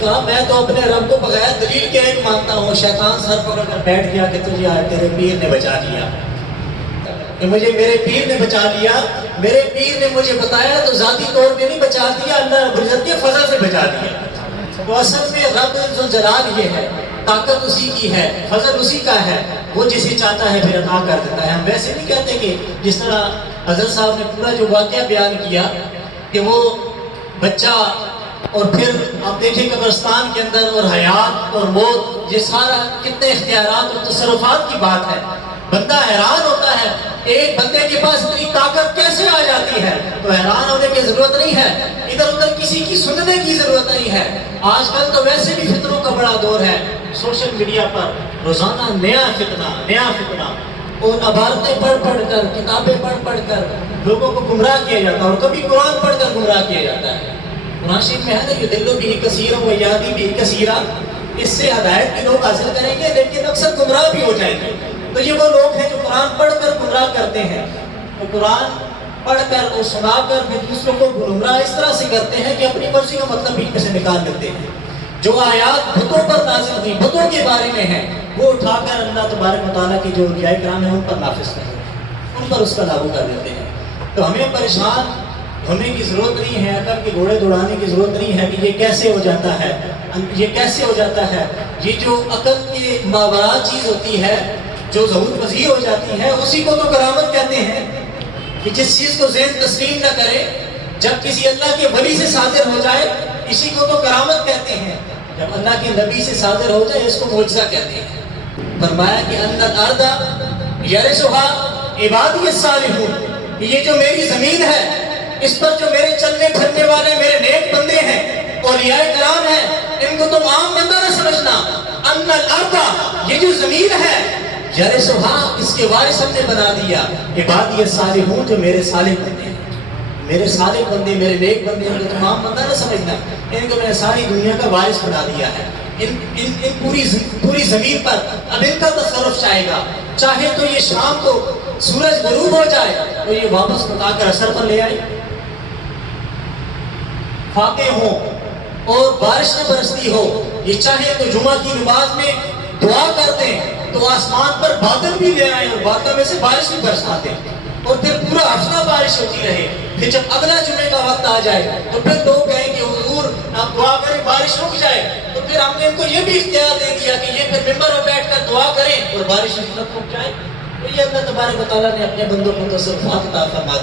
کہا میں تو اپنے رب کو بغیر دلیل کے ایک مانتا ہوں. شیطان سر پکڑ کر بیٹھ گیا کہ تجھے تیرے پیر نے بچا لیا, کہ مجھے میرے پیر نے بچا لیا. میرے پیر نے مجھے بتایا تو ذاتی طور پہ نہیں بچا دیا, اللہ رب العزت کے فضل سے بچا دیا. تو اصل میں رب ذوالجلال یہ ہے, طاقت اسی کی ہے, فضل اسی کا ہے, وہ جسے چاہتا ہے پھر عطا کر دیتا ہے. ہم ویسے نہیں کہتے کہ جس طرح حضرت صاحب نے پورا جو واقعہ بیان کیا کہ وہ بچہ اور پھر آپ دیکھیں قبرستان کے اندر اور حیات اور موت, یہ سارا کتنے اختیارات اور تصرفات کی بات ہے. بندہ حیران ہوتا ہے ایک بندے کے پاس اتنی طاقت کیسے آ جاتی ہے. تو حیران ہونے کی ضرورت نہیں ہے, ادھر ادھر کسی کی سننے کی ضرورت نہیں ہے. آج کل تو ویسے بھی فتنوں کا بڑا دور ہے. سوشل میڈیا پر روزانہ نیا فتنہ اور عبارتیں پڑھ کر, کتابیں پڑھ کر لوگوں کو گمراہ کیا جاتا ہے, اور کبھی قرآن پڑھ کر گمراہ کیا جاتا ہے. قرآن شریف میں ہے نا, یضل بہ کثیرا ویہدی بہ کثیرا, اس سے ہدایت بھی لوگ حاصل کریں گے لیکن اکثر گمراہ بھی ہو جائیں گے. تو یہ وہ لوگ ہیں جو قرآن پڑھ کر گمراہ کرتے ہیں. تو قرآن پڑھ کر اور سنا کر پھر دوسروں کو گمراہ اس طرح سے کرتے ہیں کہ اپنی مرضی کا مطلب بھی سے نکال لیتے ہیں. جو آیات بتوں پر نازل ہوئی, بتوں کے بارے میں ہیں, وہ اٹھا کر اللہ تبارک و تعالیٰ کے جو اولیاء کرام ہیں ان پر نافذ کرتے ہیں, ان پر اس کا لاگو کر دیتے ہیں. تو ہمیں پریشان ہونے کی ضرورت نہیں ہے, عقل کے گھوڑے دوڑانے کی ضرورت نہیں ہے کہ یہ کیسے ہو جاتا ہے, یہ کیسے ہو جاتا ہے. یہ جو عقل کے ماورا چیز ہوتی ہے, جو ظہور پذیر ہو جاتی ہے, اسی کو تو کرامت کہتے ہیں. کہ جس چیز کو ذہن تسلیم نہ کرے, جب کسی اللہ کے ولی سے صادر ہو جائے, اسی کو تو کرامت کہتے ہیں. جب اللہ کے نبی سے صادر ہو جائے اس کو معجزہ کہتے ہیں. فرمایا کہ ان الارض یرثھا عبادی الصالحون, یہ جو میری زمین ہے اس پر جو میرے چلنے پھرنے والے میرے نیک بندے ہیں, اولیاء کرام ہیں, ان کو تم عام بندہ نہ سمجھنا. ان الارض, یہ جو زمین ہے, یرثھا, اس کے وارث ہم نے بنا دیا, عبادی الصالحون, جو میرے صالح بندے ہیں, میرے صالح بندے, میرے نیک بندے, ان کو تم عام بندہ نہ سمجھنا. ان کو میں نے ساری دنیا کا وارث بنا دیا ہے. ان پوری زمین پر اب ان کا تصرف چاہے گا. چاہے تو یہ شام کو سورج غروب ہو جائے تو یہ واپس بتا کر اثر پر لے آئے, فاقے ہوں اور بارش نہ برستی ہو. یہ چاہے تو جمعہ کی نماز میں دعا کرتے ہیں تو آسمان پر بادل بھی لے آئے اور بادل میں سے بارش بھی برساتے ہیں, اور پھر پورا ہفتہ بارش ہوتی رہے. پھر جب اگلا جمعے کا وقت آ جائے تو پھر لوگ کہیں کہ حضور آپ دعا کریں بارش رک جائے. تو پھر ہم نے ان کو یہ بھی اختیار دے دیا کہ یہ پھر ممبر پر بیٹھ کر دعا کریں اور بارش رک جائے. تو یہ اللہ تبارک و تعالیٰ نے اپنے بندوں کو تصرفات عطا فرما